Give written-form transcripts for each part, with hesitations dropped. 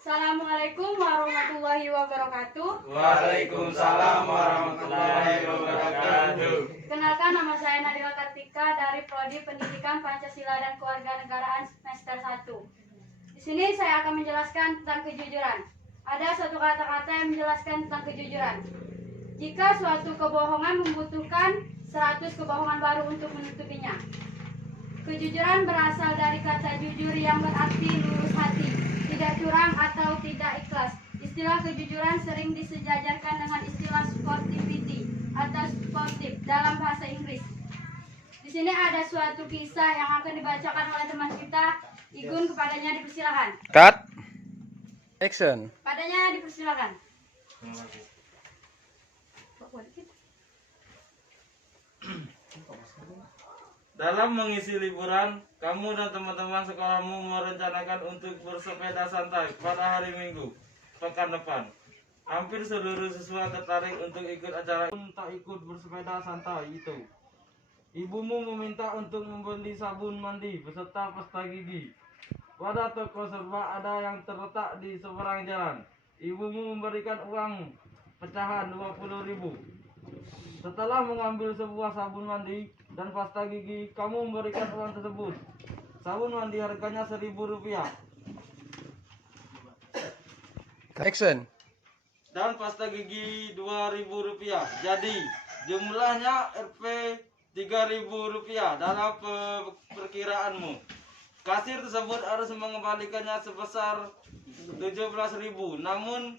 Assalamualaikum warahmatullahi wabarakatuh. Waalaikumsalam warahmatullahi wabarakatuh. Kenalkan, nama saya Nadila Kartika dari Prodi Pendidikan Pancasila dan Kewarganegaraan semester 1. Di sini saya akan menjelaskan tentang kejujuran. Ada suatu kata-kata yang menjelaskan tentang kejujuran. Jika suatu kebohongan membutuhkan 100 kebohongan baru untuk menutupinya. Kejujuran berasal dari kata jujur yang berarti lurus hati, tidak curang atau tidak ikhlas. Istilah kejujuran sering disejajarkan dengan istilah sportivity atau sportif dalam bahasa Inggris. Di sini ada suatu kisah yang akan dibacakan oleh teman kita, Igun. Kepadanya dipersilakan. Cut. Action. Padanya dipersilakan. Dalam mengisi liburan, kamu dan teman-teman sekolahmu merencanakan untuk bersepeda santai pada hari Minggu pekan depan. Hampir seluruh siswa tertarik untuk ikut acara pun tak ikut bersepeda santai itu. Ibumu meminta untuk membeli sabun mandi beserta pasta gigi. Pada toko serba ada yang terletak di seberang jalan. Ibumu memberikan uang pecahan 20.000. Setelah mengambil sebuah sabun mandi dan pasta gigi, kamu memberikan uang tersebut. Sabun mandi harganya Rp1.000 Action. dan pasta gigi Rp2.000. Jadi jumlahnya Rp3.000 dalam perkiraanmu. Kasir tersebut harus mengembalikannya sebesar 17.000. Namun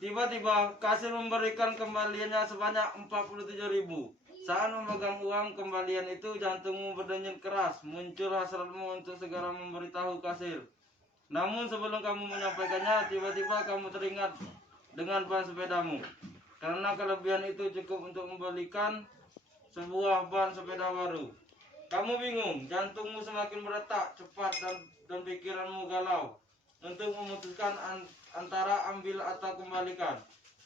tiba-tiba kasir memberikan kembaliannya sebanyak 47.000. Saat memegang uang kembalian itu, jantungmu berdenyut keras. Muncul hasratmu untuk segera memberitahu kasir. Namun sebelum kamu menyampaikannya, tiba-tiba kamu teringat dengan ban sepedamu. Karena kelebihan itu cukup untuk membelikan sebuah ban sepeda baru. Kamu bingung, jantungmu semakin berdetak cepat dan pikiranmu galau untuk memutuskan antara ambil atau kembalikan.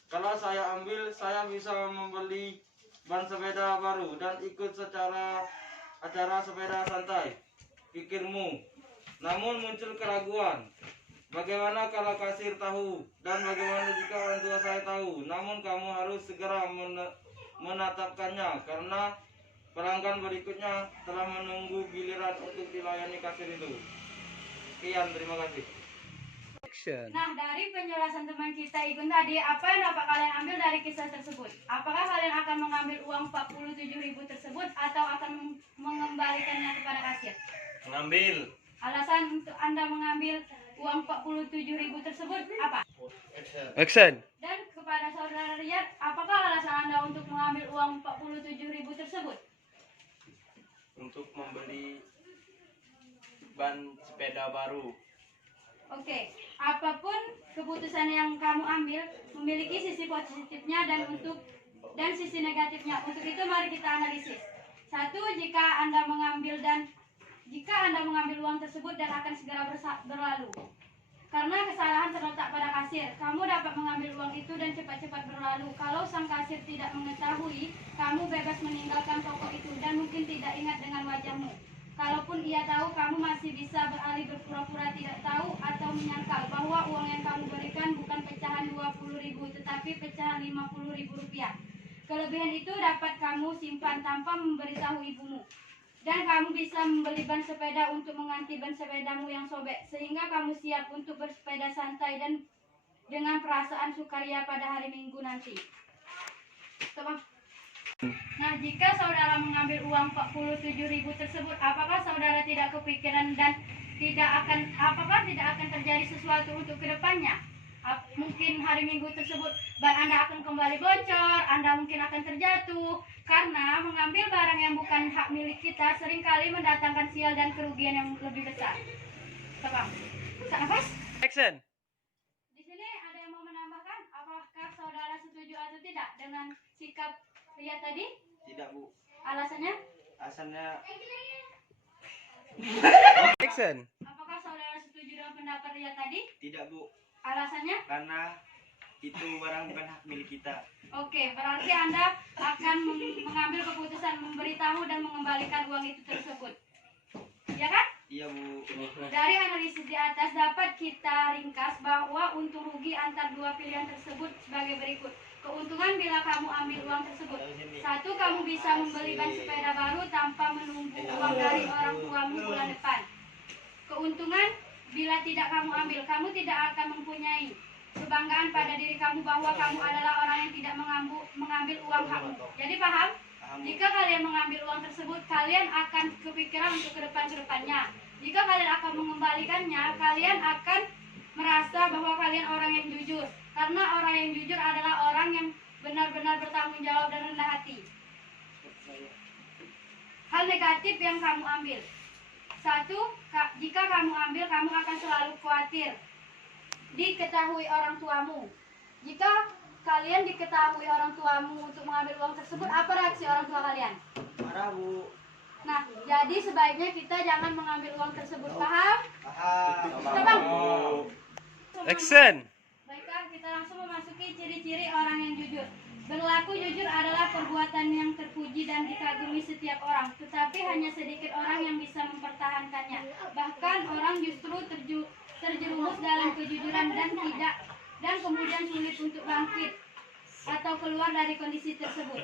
Kalau saya ambil, saya bisa membeli ban sepeda baru dan ikut acara sepeda santai, pikirmu. Namun muncul keraguan. Bagaimana kalau kasir tahu? Dan bagaimana jika orang tua saya tahu? Namun kamu harus segera menetapkannya karena pelanggan berikutnya telah menunggu giliran untuk dilayani kasir itu. Sekian, terima kasih. Action. Nah, dari penjelasan teman kita Igun tadi, apa yang dapat kalian ambil dari kisah tersebut? Apakah kalian akan mengambil uang 47.000 tersebut atau akan mengembalikannya kepada kasir? Mengambil. Alasan untuk Anda mengambil uang 47.000 tersebut apa? Action. Dan kepada saudara Riyad, apakah alasan Anda untuk mengambil uang 47.000 tersebut? Untuk membeli ban sepeda baru. Oke, apapun keputusan yang kamu ambil memiliki sisi positifnya dan sisi negatifnya. Untuk itu mari kita analisis. Satu, jika Anda mengambil uang tersebut dan akan segera berlalu. Karena kesalahan terletak pada kasir, kamu dapat mengambil uang itu dan cepat-cepat berlalu. Kalau sang kasir tidak mengetahui, kamu bebas meninggalkan toko itu dan mungkin tidak ingat dengan wajahmu. Kalaupun ia tahu, kamu masih bisa beralih berpura-pura tidak tahu atau menyangkal bahwa uang yang kamu berikan bukan pecahan 20.000 tetapi pecahan Rp50.000. Kelebihan itu dapat kamu simpan tanpa memberitahu ibumu. Dan kamu bisa membeli ban sepeda untuk mengganti ban sepedamu yang sobek, sehingga kamu siap untuk bersepeda santai dan dengan perasaan sukaria pada hari Minggu nanti. Nah, jika saudara mengambil uang 47.000 tersebut, apakah saudara tidak kepikiran dan apakah tidak akan terjadi sesuatu untuk kedepannya? Mungkin hari Minggu tersebut ban Anda akan kembali bocor, Anda mungkin akan terjatuh. Karena mengambil barang yang bukan hak milik kita seringkali mendatangkan sial dan kerugian yang lebih besar. Coba, tarik nafas. Action. Di sini ada yang mau menambahkan? Apakah saudara setuju atau tidak dengan sikap Ria tadi? Tidak, Bu. Alasannya? Asalnya Action. Apakah saudara setuju dengan pendapat Ria tadi? tidak, Bu. Alasannya? Karena itu barang bukan hak milik kita. Oke, berarti Anda akan mengambil keputusan memberitahu dan mengembalikan uang itu tersebut. Ya kan? Iya, Bu. Dari analisis di atas dapat kita ringkas bahwa untung rugi antar dua pilihan tersebut sebagai berikut. Keuntungan bila kamu ambil uang tersebut. 1. Kamu bisa membeli ban sepeda baru tanpa menunggu uang dari orang tuamu bulan depan. Keuntungan bila tidak kamu ambil, kamu tidak akan mempunyai kebanggaan pada diri kamu bahwa kamu adalah orang yang tidak mengambil uang kamu. Jadi paham? Jika kalian mengambil uang tersebut, kalian akan kepikiran untuk kedepannya. Jika kalian akan mengembalikannya, kalian akan merasa bahwa kalian orang yang jujur. Karena orang yang jujur adalah orang yang benar-benar bertanggung jawab dan rendah hati. Hal negatif yang kamu ambil. 1. Jika kamu ambil, kamu akan selalu khawatir diketahui orang tuamu. Jika kalian diketahui orang tuamu untuk mengambil uang tersebut, apa reaksi orang tua kalian? Marah, Bu. Nah, jadi sebaiknya kita jangan mengambil uang tersebut. Paham? Kita bang. Action. Baiklah, kita langsung memasuki ciri-ciri orang yang jujur. Berlaku jujur adalah perbuatan yang terpuji dan dikagumi setiap orang, tetapi hanya sedikit orang yang bisa mempertahankannya. Bahkan orang justru terjerumus dalam kejujuran dan kemudian sulit untuk bangkit atau keluar dari kondisi tersebut.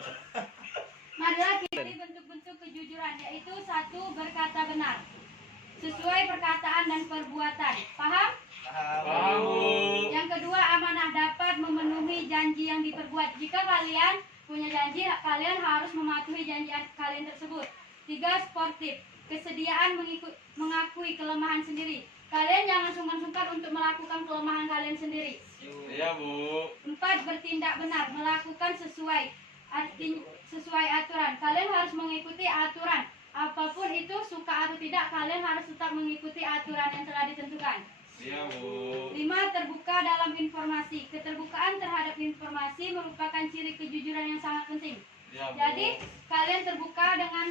Marilah kita bentuk-bentuk kejujuran, yaitu 1. Berkata benar sesuai perkataan dan perbuatan. Paham? Paham, Bu. Yang kedua, amanah, dapat memenuhi janji yang diperbuat. Jika kalian punya janji, kalian harus mematuhi janji kalian tersebut. 3. Sportif, kesediaan mengakui kelemahan sendiri. Kalian jangan sungkan-sungkan untuk melakukan kelemahan kalian sendiri. Iya, Bu. 4. Bertindak benar, melakukan sesuai aturan. Kalian harus mengikuti aturan. Apapun itu, suka atau tidak, kalian harus tetap mengikuti aturan yang telah ditentukan. Iya, Bu. 5. Terbuka dalam informasi. Keterbukaan terhadap informasi merupakan ciri kejujuran yang sangat penting. Iya, Bu. Jadi, kalian terbuka dengan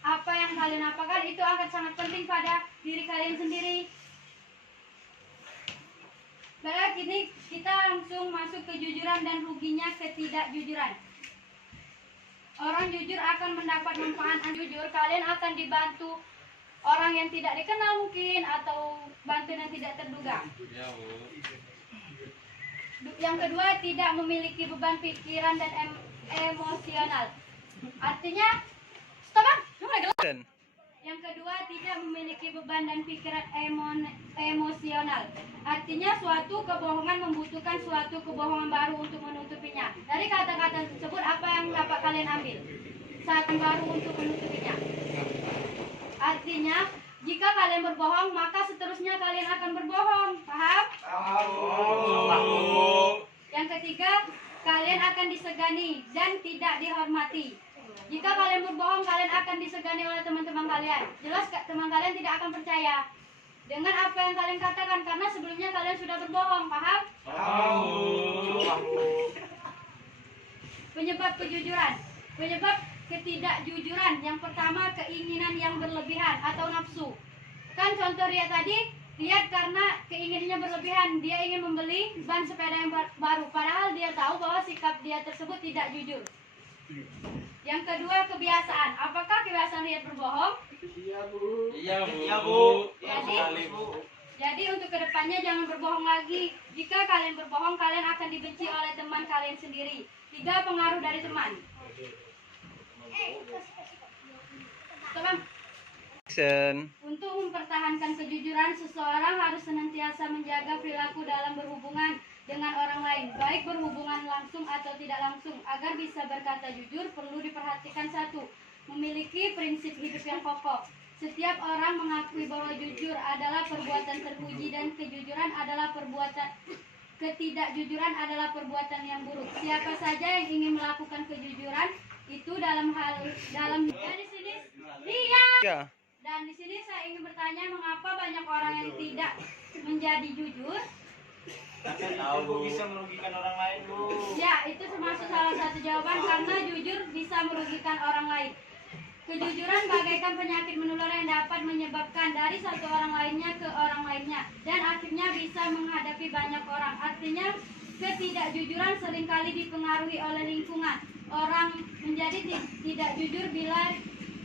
apa yang kalian apakan, itu akan sangat penting pada diri kalian sendiri. Baiklah, kini kita langsung masuk kejujuran dan ruginya ketidakjujuran. Orang jujur akan mendapat manfaat. Jujur, kalian akan dibantu orang yang tidak dikenal mungkin, atau bantuan yang tidak terduga. Iya, Bu. Yang kedua, tidak memiliki beban pikiran dan emosional. Artinya, stop bang, Action. Yang kedua, tidak memiliki beban dan pikiran emosional. Artinya, suatu kebohongan membutuhkan suatu kebohongan baru untuk menutupinya. Dari kata-kata tersebut, apa yang dapat kalian ambil? Satu baru untuk menutupinya. Artinya, jika kalian berbohong, maka seterusnya kalian akan berbohong. Paham? Paham, Bu. Yang ketiga, kalian akan disegani dan tidak dihormati. Jika kalian berbohong, kalian akan disegani oleh teman-teman kalian. Jelas teman kalian tidak akan percaya dengan apa yang kalian katakan, karena sebelumnya kalian sudah berbohong. Paham? Paham, Bu. Penyebab kejujuran. Penyebab ketidakjujuran. Yang pertama, keinginan yang berlebihan atau nafsu. Kan contoh Ria tadi, lihat karena keinginannya berlebihan, dia ingin membeli ban sepeda yang baru, padahal dia tahu bahwa sikap dia tersebut tidak jujur. Yang kedua, kebiasaan. Apakah kebiasaan Ria berbohong? Iya, Bu. Iya, Bu. Jadi, jadi untuk kedepannya jangan berbohong lagi. Jika kalian berbohong, kalian akan dibenci oleh teman kalian sendiri. 3. Pengaruh dari teman. Teman, Action. untuk mempertahankan kejujuran, seseorang harus senantiasa menjaga perilaku dalam berhubungan dengan orang lain, baik berhubungan langsung atau tidak langsung. Agar bisa berkata jujur, perlu diperhatikan 1. Memiliki prinsip hidup yang kokoh. Setiap orang mengakui bahwa jujur adalah perbuatan terpuji dan ketidakjujuran adalah perbuatan yang buruk. Siapa saja yang ingin melakukan kejujuran itu dan di sini Ya. dan di sini saya ingin bertanya, mengapa banyak orang yang tidak menjadi jujur? Tahu, Bu. Bisa merugikan orang lain, Bu. Ya, itu termasuk salah satu jawaban, karena jujur bisa merugikan orang lain. Kejujuran bagaikan penyakit menular yang dapat menyebabkan dari satu orang lainnya ke orang lainnya, dan akhirnya bisa menghadapi banyak orang. Artinya, ketidakjujuran seringkali dipengaruhi oleh lingkungan. Orang menjadi tidak jujur bila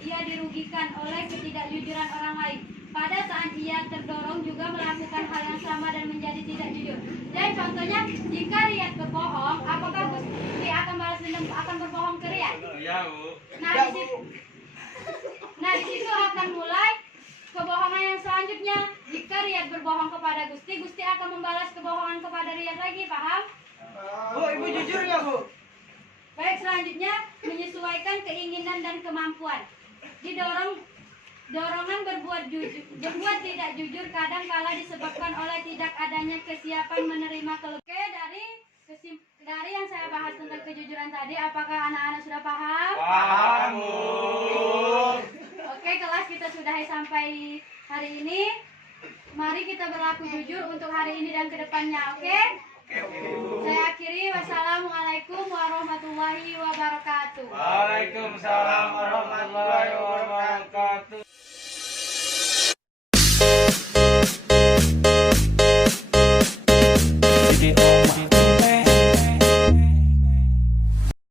ia dirugikan oleh ketidakjujuran orang lain. pada saat ia terdorong juga melakukan hal yang sama dan menjadi tidak jujur. Dan contohnya, jika Riyad berbohong, apakah Gusti akan balas dendam, akan berbohong ke Riyad? Iya, Bu. Nah, di situ akan mulai kebohongan yang selanjutnya. Jika Riyad berbohong kepada Gusti, Gusti akan membalas kebohongan kepada Riyad lagi, paham? Bu, ibu jujur ya, Bu? Baik, selanjutnya menyesuaikan keinginan dan kemampuan. Dorongan berbuat tidak jujur kadang kala disebabkan oleh tidak adanya kesiapan menerima kelebihan. Oke, dari yang saya bahas tentang kejujuran tadi, apakah anak-anak sudah paham? Paham, Bu. Oke, kelas kita sudahi sampai hari ini. Mari kita berlaku jujur untuk hari ini dan kedepannya, oke? Saya akhiri, wassalamualaikum warahmatullahi wabarakatuh. Waalaikumsalam warahmatullahi wabarakatuh.